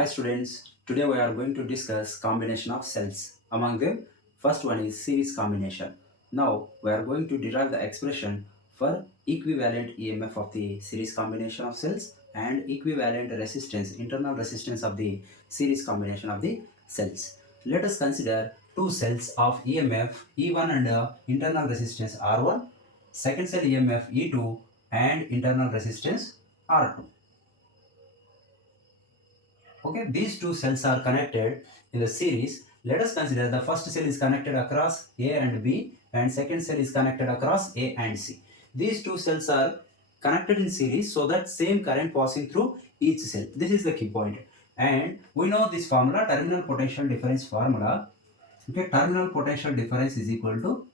Hi students, today we are going to discuss combination of cells. Among them, first one is series combination. Now we are going to derive the expression for equivalent EMF of the series combination of cells and equivalent resistance, internal resistance of the series combination of the cells. Let us consider two cells of EMF E1 and internal resistance R1, second cell EMF E2 and internal resistance R2. Okay, these two cells are connected in the series. Let us consider the first cell is connected across A and B and second cell is connected across A and C. These two cells are connected in series so that same current passing through each cell. This is the key point. And we know this formula, terminal potential difference formula. Okay, terminal potential difference is equal to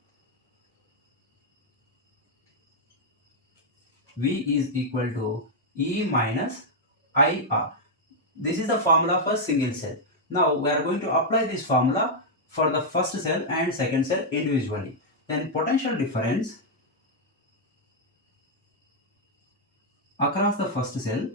V is equal to E minus IR. This is the formula for single cell. Now we are going to apply this formula for the first cell and second cell individually. Then potential difference across the first cell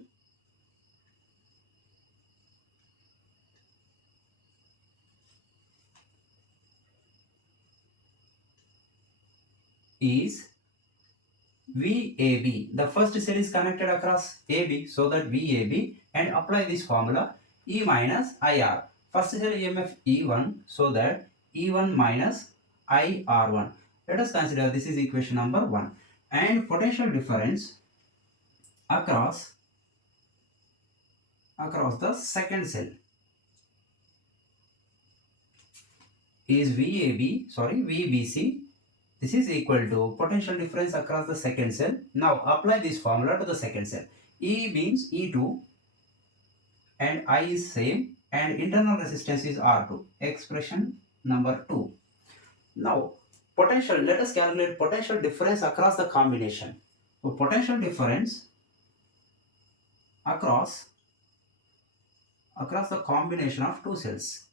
is VAB. The first cell is connected across AB, so that VAB, and apply this formula E minus IR. First cell EMF E1, so that E1 minus IR1. Let us consider this is equation number 1. And potential difference across the second cell is VBC. This is equal to potential difference across the second cell. Now apply this formula to the second cell. E means E2 and I is same and internal resistance is R2. Expression number 2. Now potential, let us calculate potential difference across the combination. So potential difference across the combination of two cells.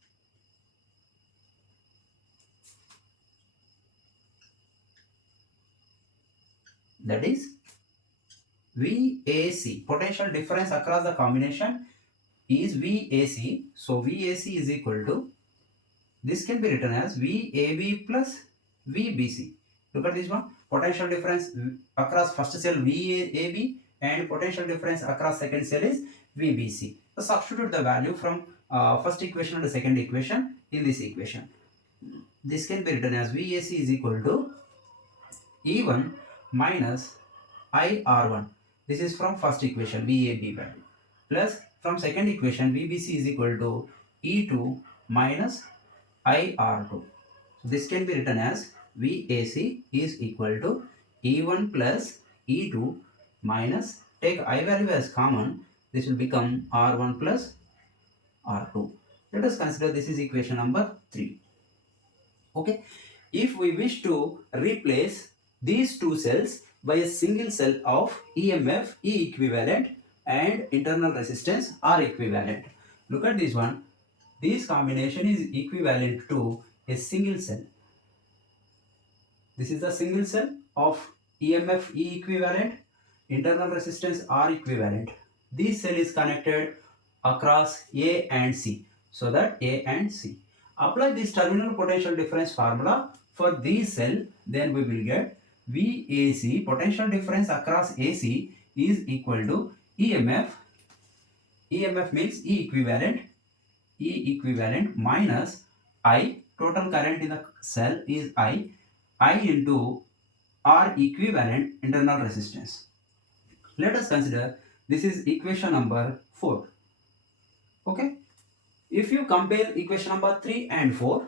That is VAC. Potential difference across the combination is VAC. So VAC is equal to, this can be written as VAB plus VBC. Look at this one. Potential difference across first cell VAB and potential difference across second cell is VBC. So substitute the value from first equation and second equation in this equation. This can be written as VAC is equal to E1 minus IR1. This is from first equation VAB value. Plus from second equation VBC is equal to E2 minus IR2. So this can be written as VAC is equal to E1 plus E2 minus, take I value as common, this will become R1 plus R2. Let us consider this is equation number 3. Okay, if we wish to replace these two cells by a single cell of EMF E equivalent and internal resistance R equivalent. Look at this one. This combination is equivalent to a single cell. This is the single cell of EMF E equivalent, internal resistance R equivalent. This cell is connected across A and C, so that A and C. Apply this terminal potential difference formula for this cell, then we will get VAC, potential difference across AC, is equal to EMF. EMF means E equivalent minus I, total current in the cell is I into R equivalent, internal resistance. Let us consider this is equation number 4. Okay, if you compare equation number 3 and 4,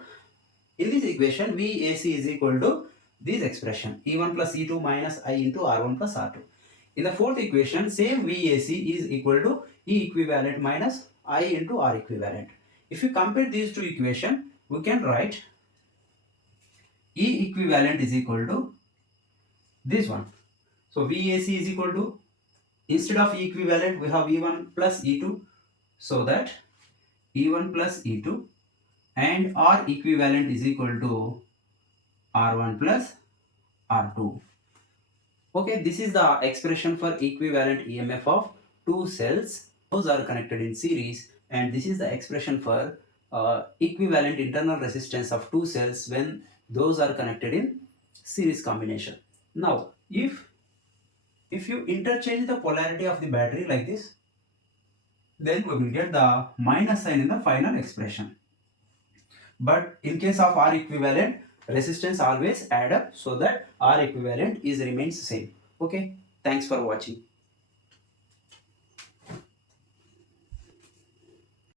in this equation VAC is equal to this expression E1 plus E2 minus I into R1 plus R2. In the fourth equation, same VAC is equal to E equivalent minus I into R equivalent. If you compare these two equations, we can write E equivalent is equal to this one. So VAC is equal to, instead of E equivalent we have E1 plus E2, so that E1 plus E2 and R equivalent is equal to R1 plus R2. Okay, this is the expression for equivalent EMF of two cells. Those are connected in series. and this is the expression for equivalent internal resistance of two cells when those are connected in series combination. Now, if you interchange the polarity of the battery like this, then we will get the minus sign in the final expression. But in case of R equivalent, resistance always add up so that R equivalent is remains same. Okay, thanks for watching.